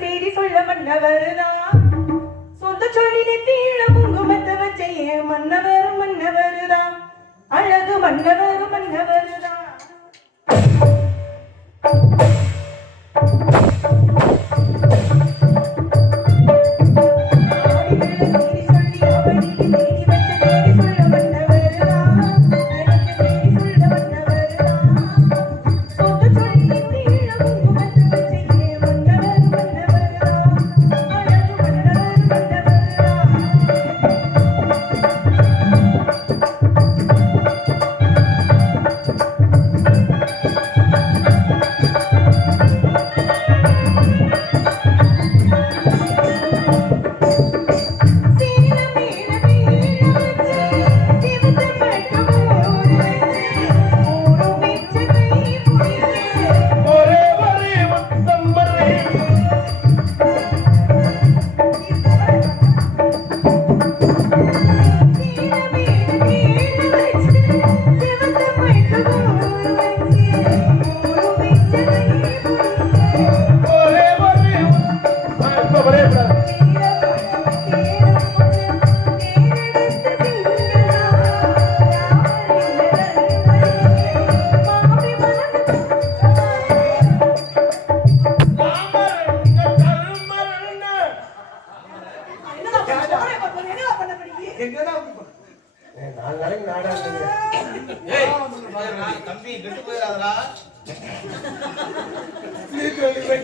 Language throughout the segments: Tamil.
செய்தி சொல்ல மன்னவருதா? சொந்த சொல்லி நெத்தியில குங்குமத்தை வச்ச ஏன் மன்னவர் மன்னவருதா? அழகு மன்னவர் மன்னவருதா?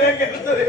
ಬೇಕೆಂತದೆ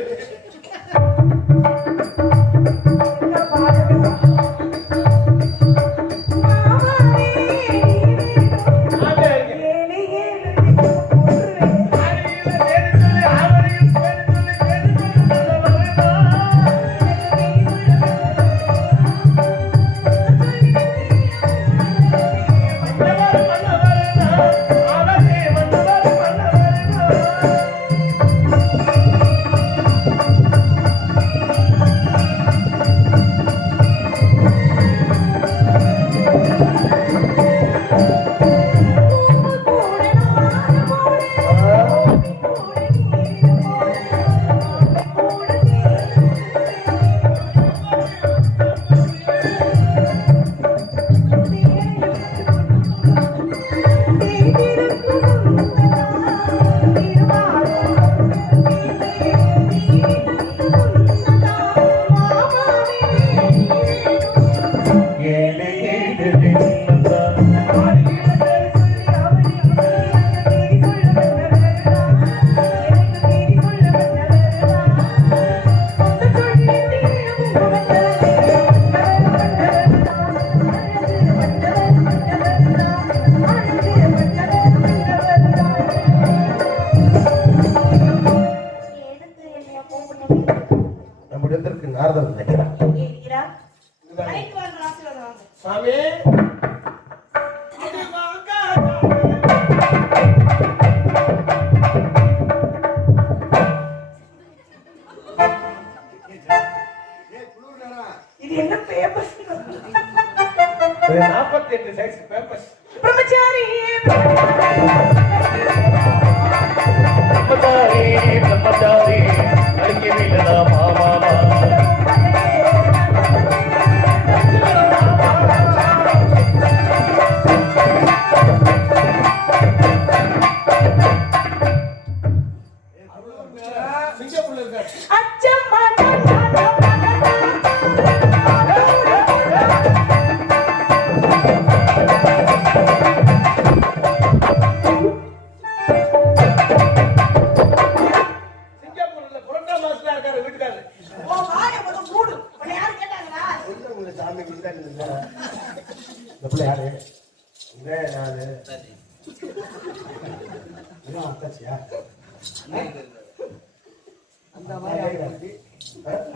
ನಾಲ್ವತ್ತೆಂಟು ಸೈಜ್ ಪೇಪರ್ಸ್. ಬ್ರಹ್ಮಚಾರಿ.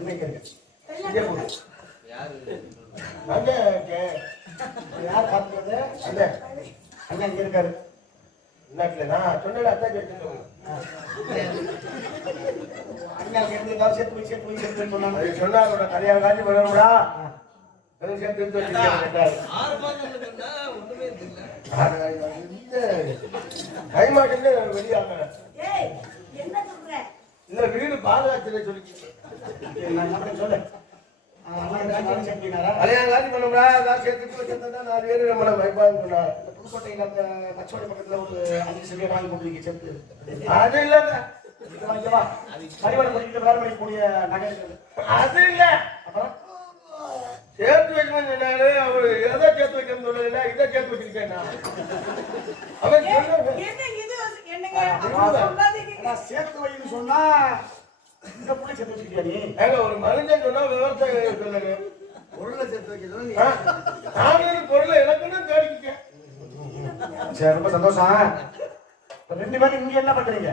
அன்னைக்கு இருக்கு. சிங்கப்பூர் யார் பார்த்துக்கிறது அண்ணன் அண்ணன் இங்க இருக்காரு என்ன நான் அண்ணன் சேர்த்து போய் சேர்த்து போய் சேர்த்து சொன்னாங்க கல்யாணம் காட்சி வரணும்டா சேர்த்து கை வெளியாக என்ன சொல்ற? பாதுகாத்துல சொல்லி. பண்ணோம்டா காசு எடுத்து வச்சிருந்தா நாலு பேர் நம்மளை பயப்பாங்க புதுக்கோட்டையில அந்த மச்சோடி பக்கத்துல ஒரு அஞ்சு செடியை வாங்கி போட்டுருக்கீங்க செத்து அது இல்லங்க அது இல்ல. சேர்த்து வைக்கணும்னு சொன்னாரு. அவரு எதை சேர்த்து வைக்கணும்னு சொல்லல இதை சேர்த்து வச்சிருக்கேன் அவன் சேர்த்து வைன்னு சொன்னா இந்த புள்ளை சேர்த்து வச்சிருக்கியா நீ ஏங்க ஒரு மனுஷன் சொன்னா விவசாயம் சொல்லுங்க. பொருளை? நானும் பொருளை எனக்குன்னு சரி ரொம்ப சந்தோஷம். ரெண்டு பேரும் இங்க என்ன பண்றீங்க?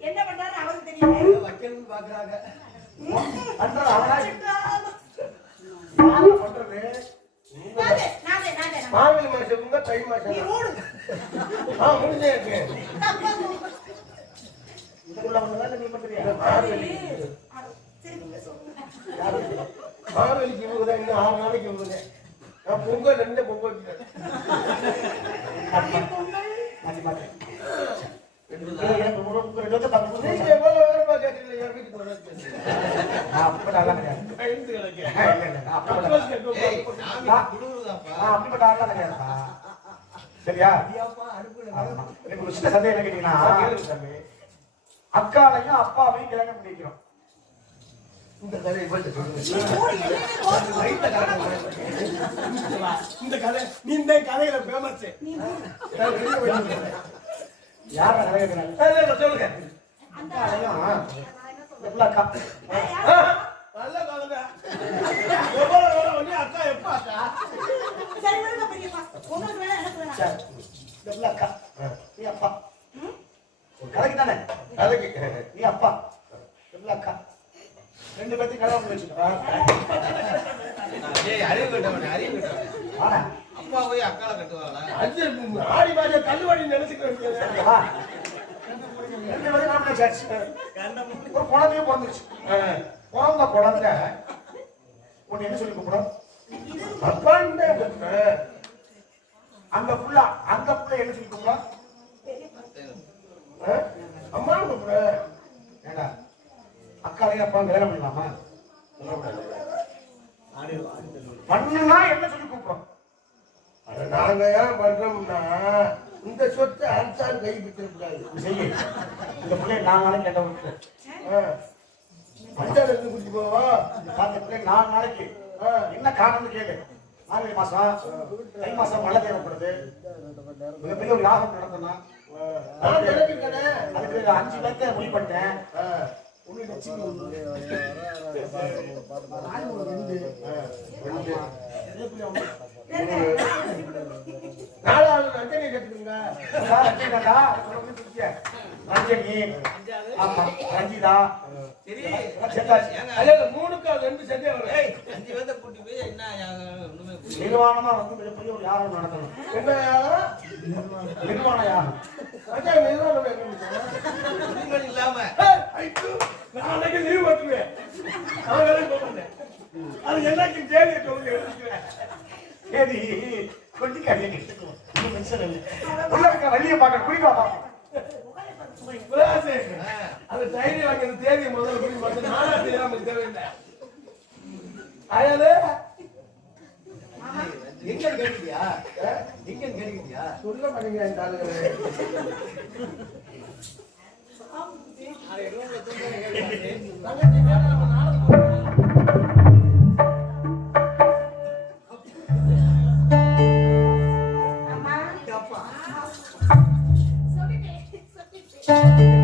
என்ன பண்றாரு அவருக்கு தெரியும்? வைக்கணும்னு பாக்குறாங்க. பண்றது அவனா யாரு பண்றது? நானே நானே நானே நானே. மார்கழி மாசம் தை நீ மாசம் முடிஞ்சே இருக்கு இதுக்குள்ள ஒண்ணுதான் நீ பண்றியா மார்கழி திருப்பி சொல்லுங்க இன்னும் ஆறு நாளைக்கு இவங்க நான் பொங்கல் ரெண்டு பொங்கல் மாத்தி நல்லா கிடையாதுப்பா. சரியா சின்ன சந்தேகம் கேட்டீங்கன்னா அக்காலையும் அப்பாவையும் கல்யாணம் பண்ணிக்கிறோம் இந்த கதை. இந்த கதை நீ இந்த கதையில ஃபேமஸ் யார கல்யாணம் சொல்லுங்க. நல்ல கதை எவ்வளவு அக்கா எப்ப அக்கா சரி விடுங்க பெரியப்பா உங்களுக்கு வேணா எனக்கு வேணா சரி. இந்த புள்ள அக்கா நீ அப்பா ஒரு கதைக்கு தானே கதைக்கு நீ அப்பா இந்த புள்ள அக்கா ரெண்டு பேர்த்தையும் கல்யாணம் பண்ணி வச்சுக்கோ ஏய், அறிவு கெட்டவனே, அறிவு கெட்டவனே. ஆனா அப்பா போய் அக்கால கட்டுவாங்களா அஞ்சு ஆடி பாஜ தள்ளுவாடி நினைச்சுக்கிறேன் வா. ரெண்டு பேரும் நான் நினைச்சாச்சு. பிறந்துச்சு பிறந்த குழந்தை. உன்னை என்ன சொல்லி கூப்பிடும் அந்த புள்ள அந்த புள்ள என்ன சொல்லி கூப்பிடும் அம்மா கூப்பிடுறேன் ஏண்டா அக்காலையும் அப்பா கல்யாணம் பண்ணலாமா பண்ணுனா என்ன சொல்லி கூப்பிடும் நாங்க ஏன் பண்றோம்னா இந்த சொத்தை அரசாங்கம் கை விட்டுருக்கூடாது செய்ய. இந்த பிள்ளைய நாலு நாளைக்கு நாலு நாளைக்கு. ஆ, என்ன காரணம்னு கேளு. மார்கழி மாசம் தை மாசம் மழை தேவைப்படுது. மிகப்பெரிய ஒரு யாகம் நடத்தணும் நான் அதுக்கு அஞ்சு பேர்த்த முடிவு ஒண்ணு நாலாவது ரஞ்சிதாடா, சொல்றது புரியுதா? ரஞ்சனி. ஆமா ரஞ்சிதா. சரி. அது. நிர்வாணமா வந்து ஒரு யாகம் நடத்தணும்? என்ன நிர்வாண யாகம் நிர்வாகம் என்ன இல்லாம. நாளைக்கு லீவ் போட்டுருவேன். அவன் வேலைக்கு போக மாட்டேன். அது கொஞ்சம் கடையை உள்ள இருக்க வழியை பார்க்க குடிக்கா பார்ப்போம் விலாசு, அந்த டைரி வாங்கிற தேதியை முதல்ல குறிச்சு பார்த்து நானா தெரியாம தேவையில்லை. அதாவது எங்க கேட்டுக்கியா எங்க சொல்ல மாட்டேங்க Sorry, sorry.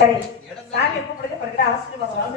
சரி. சாமி கூப்பிடுங்க பிறகு ஆசீர்வாதம்